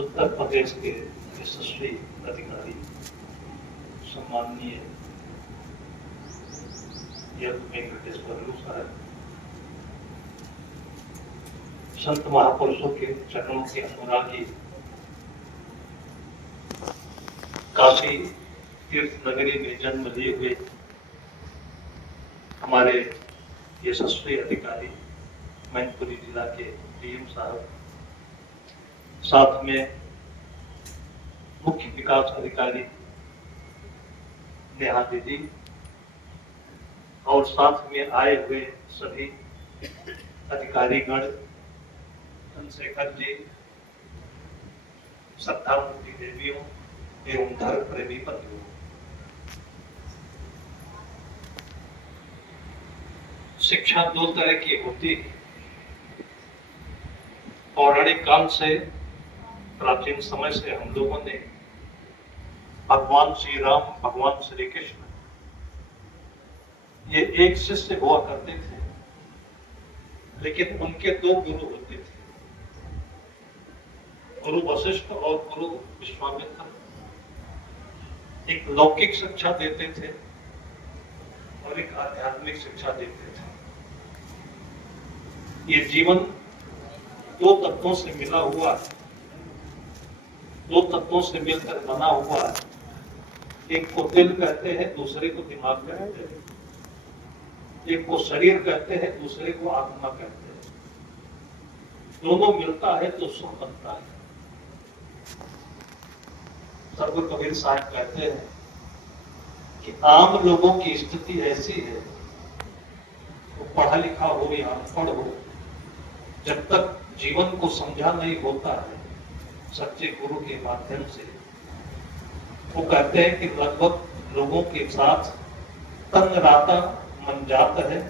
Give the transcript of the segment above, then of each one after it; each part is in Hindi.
उत्तर प्रदेश के यशस्वी अधिकारी सम्माननीय वेंकटेश्वर साहब, संत महापुरुषों के चरणों के अनुरागी, काशी तीर्थ नगरी में जन्म लिए हुए हमारे यशस्वी अधिकारी मैनपुरी जिला के डीएम साहब, साथ में मुख्य विकास अधिकारी नेहा दीदी और साथ में आए हुए सभी अधिकारीगण, चंद्रशेखर जी, श्रद्धा मूर्ति देवियों एवं धर्म प्रेमी बंधुओं, शिक्षा दो तरह की होती है। पौराणिक काल से, प्राचीन समय से हम लोगों ने भगवान श्री राम, भगवान श्री कृष्ण, ये एक शिष्य हुआ करते थे, लेकिन उनके दो गुरु होते थे, गुरु वशिष्ठ और गुरु विश्वामित्र। एक लौकिक शिक्षा देते थे और एक आध्यात्मिक शिक्षा देते थे। ये जीवन दो तत्वों से मिला हुआ है, दो तत्वों से मिलकर बना हुआ है। एक को दिल कहते हैं, दूसरे को दिमाग कहते हैं। एक को शरीर कहते हैं, दूसरे को आत्मा कहते हैं। दोनों मिलता है तो सुख बनता है। सर्व कबीर साहब कहते हैं कि आम लोगों की स्थिति ऐसी है, वो पढ़ा लिखा हो या अनपढ़ हो, जब तक जीवन को समझा नहीं होता है सच्चे गुरु के माध्यम से, वो कहते हैं कि लगभग लोगों के साथ तन राता मन जाता है,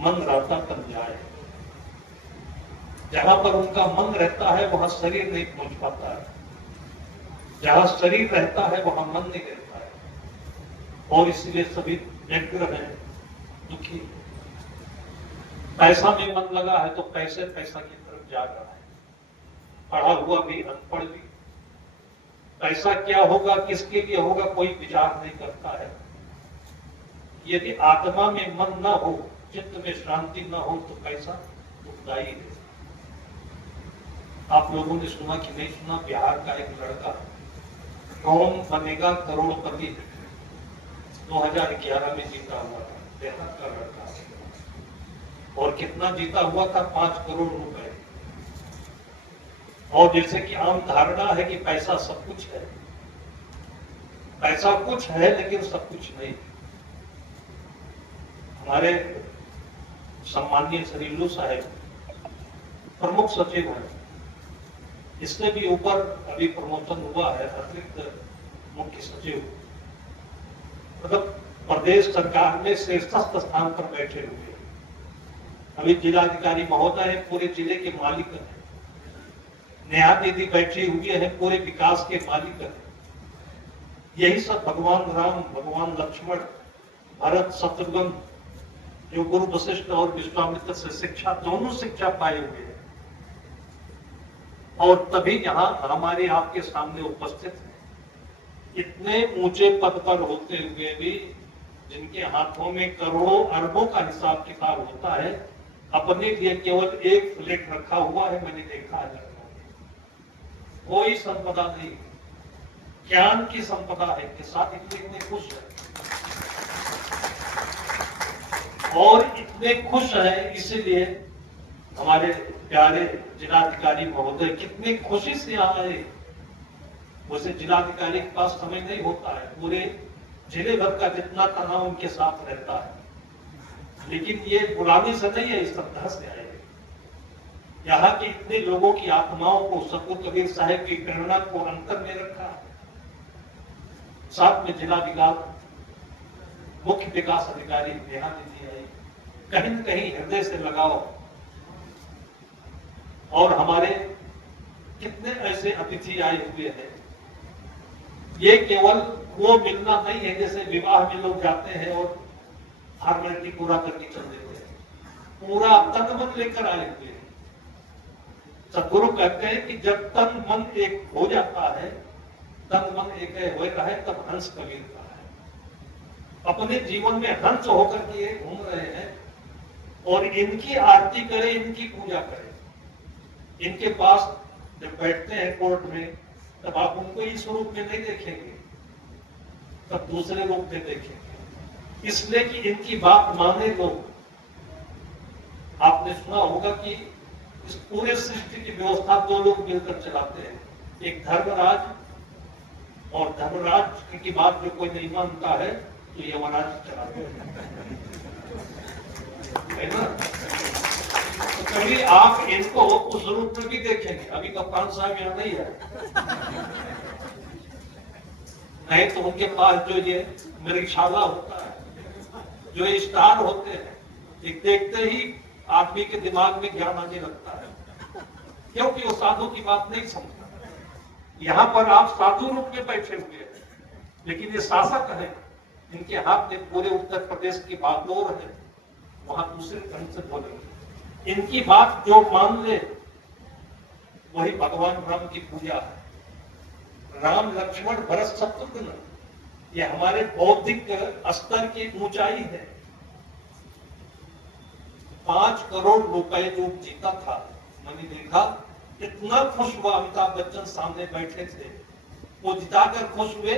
मन राता तन जाए। जहां पर उनका मन रहता है वहां शरीर नहीं पहुंच पाता है, जहां शरीर रहता है वहां मन नहीं रहता है, और इसलिए सभी व्यग्र हैं, दुखी। पैसा में मन लगा है तो पैसा की तरफ जा रहा है, पढ़ा हुआ भी अनपढ़ भी। पैसा क्या होगा, किसके लिए होगा, कोई विचार नहीं करता है। यदि आत्मा में मन न हो, चित्त में शांति न हो, तो पैसा दुखदायी है। आप लोगों ने सुना कि नहीं सुना, बिहार का एक लड़का कौन बनेगा करोड़पति 2011 में जीता हुआ था, बिहार का लड़का, और कितना जीता हुआ था, 5 करोड़ रुपए। और जैसे कि आम धारणा है कि पैसा सब कुछ है, पैसा कुछ है लेकिन सब कुछ नहीं। हमारे सम्माननीय श्री लू साहब प्रमुख सचिव हैं, इससे भी ऊपर अभी प्रमोशन हुआ है, अतिरिक्त मुख्य सचिव, मतलब प्रदेश सरकार में शीर्षस्थ स्थान पर बैठे हुए। अभी जिलाधिकारी महोदय है, पूरे जिले के मालिक हैं। नेहा दीदी बैठी हुई है, पूरे विकास के मालिक हैं। यही सब भगवान राम, भगवान लक्ष्मण, भरत, शत्रुघ्न, जो गुरु वशिष्ठ और विश्वामित्र से शिक्षा, दोनों शिक्षा पाए हुए हैं, और तभी यहाँ हमारे आपके सामने उपस्थित हैं। इतने ऊंचे पद पर होते हुए भी, जिनके हाथों में करोड़ों अरबों का हिसाब किताब होता है, अपने लिए केवल एक फ्लैट रखा हुआ है। मैंने देखा है, कोई संपदा नहीं, ज्ञान की संपदा है के साथ इतने खुश है, और इतने खुश है इसीलिए हमारे प्यारे जिलाधिकारी महोदय कितनी खुशी से आए। वैसे जिलाधिकारी के पास समय नहीं होता है, पूरे जिले भर का जितना तनाव उनके साथ रहता है, लेकिन ये बुलाने से नहीं है, इस श्रद्धा से आए। यहाँ के इतने लोगों की आत्माओं को सतगुरु कबीर साहब की प्रेरणा को अंतर में रखा, साथ में जिला विकास मुख्य विकास अधिकारी नेहा दीदी आई, कहीं न कहीं हृदय से लगाओ। और हमारे कितने ऐसे अतिथि आए हुए हैं, ये केवल वो मिलना नहीं है जैसे विवाह में लोग जाते हैं और फॉर्मेलिटी पूरा करके चल देते हैं, पूरा तन मन लेकर आए हुए हैं। सदगुरु कहते हैं कि जब तन मन एक हो जाता है, तन मन एक होता है, तब हंस कबीर का है। अपने जीवन में हंस होकर के घूम रहे हैं और इनकी आरती करें, इनकी पूजा करें। इनके पास जब बैठते हैं कोर्ट में, तब आप उनको इस रूप में नहीं देखेंगे, तब दूसरे रूप में देखेंगे, इसलिए कि इनकी बात माने लोग। आपने सुना होगा कि इस पूरे सृष्टि की व्यवस्था दो लोग मिलकर चलाते हैं, एक धर्मराज और धर्मराज की बात जो कोई नहीं मानता है तो यमराज चलाते हैं, है ना। तो कभी आप इनको उस रूप में भी देखेंगे। अभी कप्तान साहब यहाँ नहीं है, नहीं तो उनके पास जो ये मृगशाला होता है, जो स्टार होते हैं, एक देखते ही आदमी के दिमाग में ज्ञान आने लगता है, क्योंकि वो साधु की बात नहीं समझता। यहाँ पर आप साधु रूप में बैठे हुए हैं, लेकिन ये शासक है, इनके हाथ में पूरे उत्तर प्रदेश की बागडोर है, वहां दूसरे ढंग से बोलेंगे। इनकी बात जो मान ले वही भगवान राम की पूजा है। राम लक्ष्मण भरत शत्रुघ्न, ये हमारे बौद्धिक स्तर की ऊंचाई है। 5 करोड़ रुपए जो जीता था, मैंने देखा इतना खुश हुआ। अमिताभ बच्चन सामने बैठे थे, वो जिताकर खुश हुए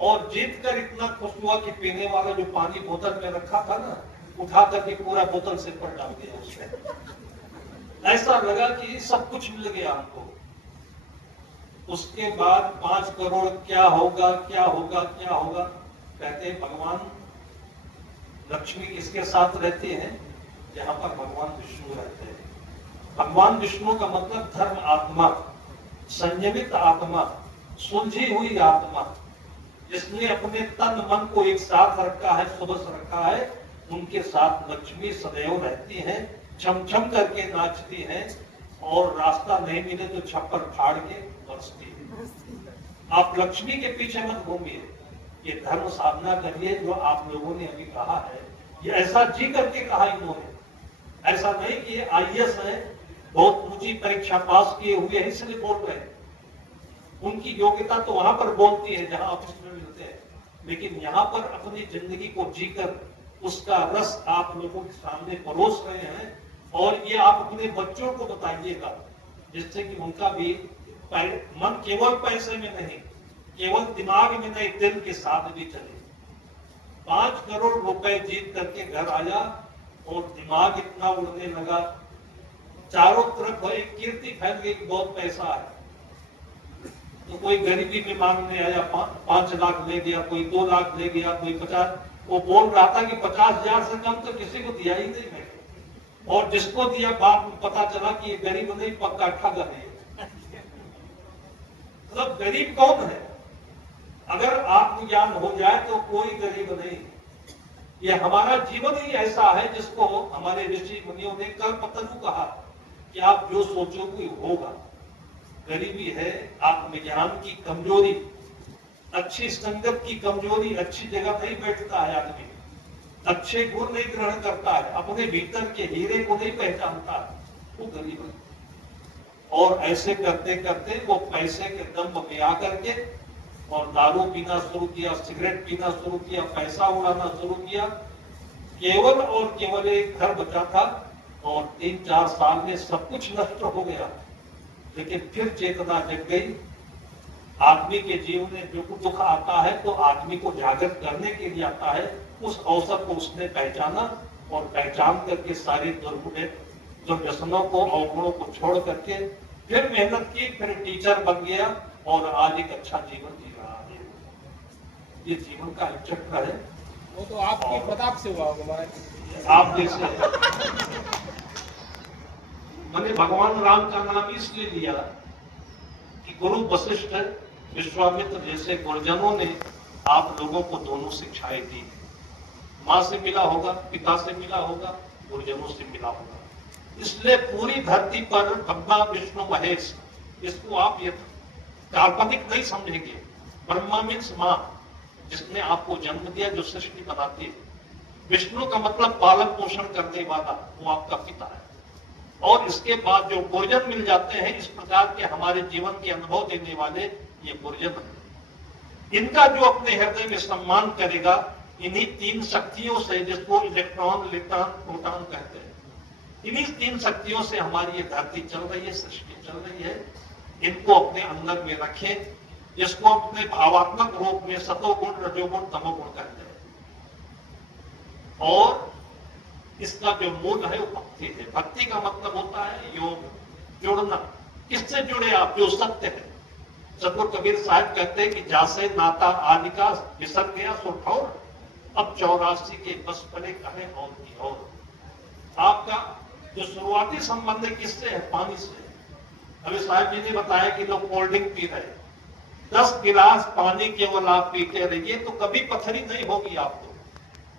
और जीत कर इतना खुश हुआ कि पीने वाला जो पानी बोतल में रखा था ना, उठा करके पूरा बोतल सिर पर डाल दिया उसने। ऐसा लगा कि सब कुछ मिल गया हमको। उसके बाद 5 करोड़ क्या होगा, क्या होगा, क्या होगा। कहते हैं भगवान लक्ष्मी किसके साथ रहते हैं? जहां पर भगवान विष्णु रहते हैं। भगवान विष्णु का मतलब धर्म आत्मा, संयमित आत्मा, सुलझी हुई आत्मा, जिसने अपने तन मन को एक साथ रखा है, सुबह रखा है, उनके साथ लक्ष्मी सदैव रहती हैं, छम छम करके नाचती हैं और रास्ता नहीं मिले तो छप्पर फाड़ के बरसती है। आप लक्ष्मी के पीछे मत घूमिए, ये धर्म साधना करिए जो आप लोगों ने अभी कहा है। ये ऐसा जी करके कहा इन्होंने, ऐसा नहीं कि ये IAS है, बहुत ऊंची परीक्षा पास किए हुए हैं इसलिए बोल रहे हैं। उनकी योग्यता तो वहां पर बोलती है जहां ऑफिस में मिलते हैं, लेकिन यहाँ पर अपनी जिंदगी को जीकर उसका रस आप लोगों के सामने परोस रहे हैं। और ये आप अपने बच्चों को बताइएगा, जिससे कि उनका भी मन केवल पैसे में नहीं, केवल दिमाग में नहीं, दिल के साथ भी चले। 5 करोड़ रुपए जीत करके घर आया और दिमाग इतना उड़ने लगा, चारों तरफ एक कीर्ति फैल गई, बहुत पैसा है। तो कोई गरीबी में मांगने आया, 5 लाख ले गया, कोई 2 लाख ले गया, कोई 50। वो बोल रहा था कि 50,000 से कम तो किसी को दिया ही नहीं मैं। और जिसको दिया बाद में पता चला कि ये गरीब नहीं, पक्का ठग है। मतलब गरीब कौन है? अगर आत्मज्ञान हो जाए तो कोई गरीब नहीं। ये हमारा जीवन ही ऐसा है जिसको हमारे ऋषि मुनियों ने कल्पतरु कहा कि आप जो सोचोगे होगा। गरीबी है आत्मज्ञान की कमजोरी, अच्छी संगत की कमजोरी, अच्छी जगह नहीं बैठता है आदमी, अच्छे गुण नहीं ग्रहण करता है, अपने भीतर के हीरे को नहीं पहचानता है, वो गरीब है। और ऐसे करते करते वो पैसे के दम में आकर के और दारू पीना शुरू किया, सिगरेट पीना शुरू किया, पैसा उड़ाना शुरू किया। केवल और केवल एक घर बचा था और 3-4 साल में सब कुछ नष्ट हो गया। लेकिन फिर चेतना जग गई। आदमी के जीवन में जो दुख आता है तो आदमी को जागृत करने के लिए आता है। उस अवसर को उसने पहचाना और पहचान करके सारे दुर्व्यसनों को, अवगुणों को छोड़ करके फिर मेहनत की, फिर टीचर बन गया और आज एक अच्छा जीवन जी रहा है। ये जीवन का एक चक्र है। वो तो आपके प्रताप से हुआ होगा महाराज। आप जैसे मैंने भगवान राम का नाम इसलिए लिया कि गुरु वशिष्ठ, विश्वामित्र जैसे गुरुजनों ने आप लोगों को दोनों शिक्षाएं दी। माँ से मिला होगा, पिता से मिला होगा, गुरुजनों से मिला होगा। इसलिए पूरी धरती पर ब्रह्मा विष्णु महेश, इसको आप ये काल्पनिक नहीं समझेंगे। ब्रह्मा मीन्स माँ, जिसने आपको जन्म दिया, जो सृष्टि बनाती है। विष्णु का मतलब पालन पोषण करने वाला, वो आपका पिता है। और इसके बाद जो गुरुजन मिल जाते हैं, इस प्रकार के हमारे जीवन के अनुभव देने वाले ये गुरुजन हैं। इनका जो अपने हृदय में सम्मान करेगा, इन्हीं तीन शक्तियों से, जिसको इलेक्ट्रॉन, न्यूट्रॉन, प्रोटॉन कहते हैं, इन्हीं तीन शक्तियों से हमारी ये धरती चल रही है, सृष्टि चल रही है। इनको अपने अंदर में रखें, जिसको अपने भावात्मक रूप में सतोगुण, रजोगुण, तमोगुण कहते हैं। और इसका जो मूल है वो भक्ति है। भक्ति का मतलब होता है योग, जुड़ना। किससे जुड़े आप? जो सत्य है। सतगुरु कबीर साहब कहते हैं कि जासे नाता आदि का बिसर गया सो ठौर, अब 84 के बस पड़े कहें और की और। आपका जो शुरुआती संबंध है किससे है? पानी से। अभी साहब जी ने बताया कि लोग कोल्ड ड्रिंक पी रहे, 10 गिलास पानी केवल आप पीते रहिए तो कभी पथरी नहीं होगी आपको।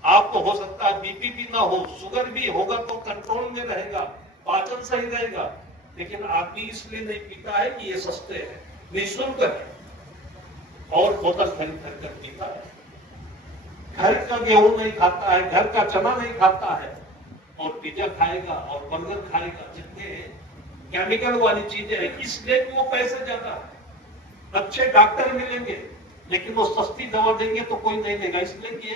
आपको हो सकता है बीपी भी ना हो, शुगर भी होगा तो कंट्रोल में रहेगा, पाचन सही रहेगा, लेकिन आदमी इसलिए नहीं पीता है कि ये सस्ते हैं, निःशुल्क है, और बोतल खरीद कर पीता है। घर का गेहूं नहीं खाता है, घर का चना नहीं खाता है, और पिज्जा खाएगा और बर्गर खाएगा, जितने केमिकल वाली चीजें हैं, इसलिए कि वो पैसे ज्यादा है। अच्छे डॉक्टर मिलेंगे, लेकिन वो सस्ती दवा देंगे तो कोई नहीं लेगा, इसलिए कि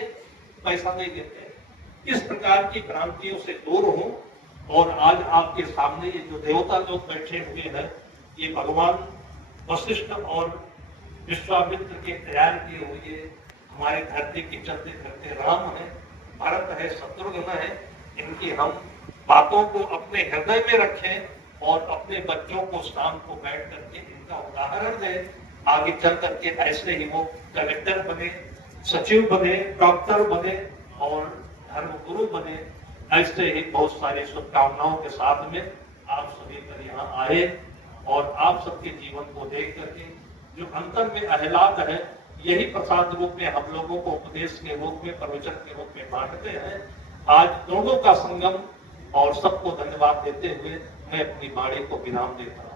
पैसा नहीं देते। इस प्रकार की भ्रांतियों से दूर हो। और आज आपके सामने ये जो देवता लोग बैठे हुए हैं, ये भगवान वशिष्ठ और विश्वामित्र के तैयार किए हुए हमारे धरती के चलते फिरते राम है, भरत है, शत्रुघ्न है। इनकी हम बातों को अपने हृदय में रखें और अपने बच्चों को शाम को बैठ करके इनका उदाहरण दें। आगे चल करके ऐसे ही वो कलेक्टर बने, सचिव बने, डॉक्टर बने और धर्म गुरु बने। ऐसे ही बहुत सारी शुभकामनाओं के साथ में आप सभी पर यहाँ आए और आप सबके जीवन को देख करके जो अंतर में आह्लाद है, यही प्रसाद रूप में हम लोगों को उपदेश के रूप में, प्रवचन के रूप में बांटते हैं। आज दोनों का संगम, और सबको धन्यवाद देते हुए मैं अपनी वाणी को विराम देता हूँ।